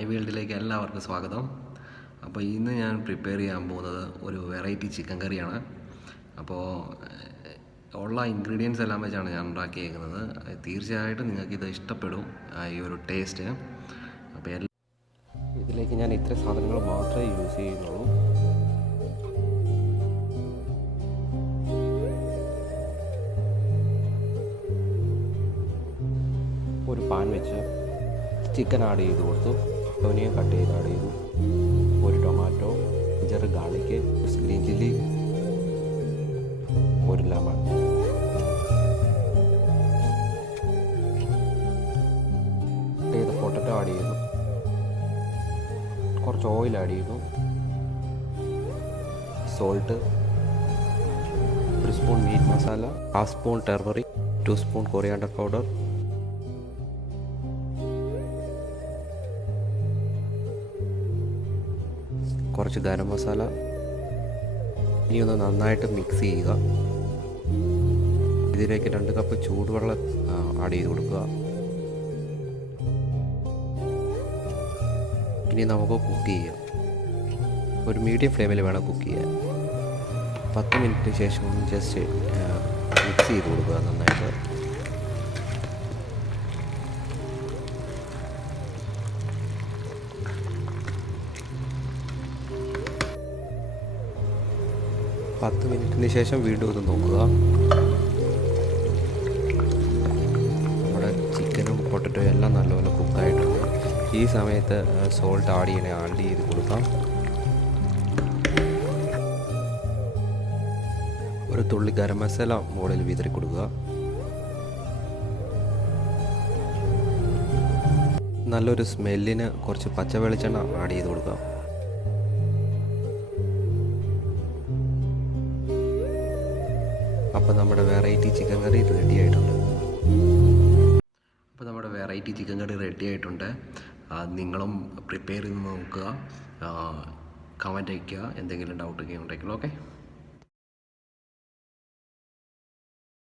Hi വേൾഡിലേക്ക് എല്ലാവർക്കും സ്വാഗതം. അപ്പോൾ ഇന്ന് ഞാൻ പ്രിപ്പയർ ചെയ്യാൻ പോകുന്നത് ഒരു വെറൈറ്റി ചിക്കൻ കറിയാണ്. അപ്പോൾ ഉള്ള ഇൻഗ്രീഡിയൻസ് എല്ലാം വെച്ചാണ് ഞാൻ ഉണ്ടാക്കിയേക്കുന്നത്. തീർച്ചയായിട്ടും നിങ്ങൾക്കിത് ഇഷ്ടപ്പെടും, ഈ ഒരു ടേസ്റ്റ്. അപ്പോൾ ഇതിലേക്ക് ഞാൻ ഇത്ര സാധനങ്ങൾ മാത്രമേ യൂസ് ചെയ്യുന്നുള്ളൂ. ഒരു പാൻ വെച്ച് ചിക്കൻ ആഡ് ചെയ്ത് കൊടുത്തു, ഒനിയൻ കട്ട് ചെയ്ത് ആഡ് ചെയ്തു, ഒരു ടൊമാറ്റോ, ചെറു ഗാർലിക്ക്, ഗ്രീൻ ചില്ലി, ഒരു ലെമൺ, ചെയ്ത് പൊട്ടറ്റോ ആഡ് ചെയ്തു, കുറച്ച് ഓയിൽ ആഡ് ചെയ്തു, salt, 1 spoon meat masala, 1/2 spoon turmeric, 2 spoon coriander powder, കുറച്ച് ഗരം മസാല. ഇനി ഒന്ന് നന്നായിട്ട് മിക്സ് ചെയ്യുക. ഇതിലേക്ക് 2 കപ്പ് ചൂടുവെള്ളം ആഡ് ചെയ്ത് കൊടുക്കുക. ഇനി നമുക്ക് കുക്ക് ചെയ്യാം. ഒരു മീഡിയം ഫ്ലെയിമിൽ വേണം കുക്ക് ചെയ്യാൻ. 10 മിനിറ്റിന് ശേഷം ഒന്ന് ജസ്റ്റ് മിക്സ് ചെയ്ത് കൊടുക്കുക നന്നായിട്ട്. പത്ത് മിനിറ്റിന് ശേഷം വീണ്ടും ഒന്ന് നോക്കുക. നമ്മുടെ ചിക്കനും പൊട്ടറ്റോ എല്ലാം നല്ലപോലെ കുക്കായിട്ടുണ്ട്. ഈ സമയത്ത് സോൾട്ട് ആഡ് ചെയ്ത് കൊടുക്കാം. ഒരു തുള്ളി ഗരം മസാല മുകളിൽ വിതറി കൊടുക്കുക. നല്ലൊരു സ്മെല്ലിന് കുറച്ച് പച്ച വെളിച്ചെണ്ണ ആഡ് ചെയ്ത് കൊടുക്കുക. അപ്പോൾ നമ്മുടെ വെറൈറ്റി ചിക്കൻ കറി റെഡി ആയിട്ടുണ്ട്. നിങ്ങളും പ്രിപ്പയർ ചെയ്ത് നോക്കുക. കമൻറ്റ് അയയ്ക്കുക എന്തെങ്കിലും ഡൗട്ടൊക്കെ ഉണ്ടെങ്കിൽ. ഓക്കെ.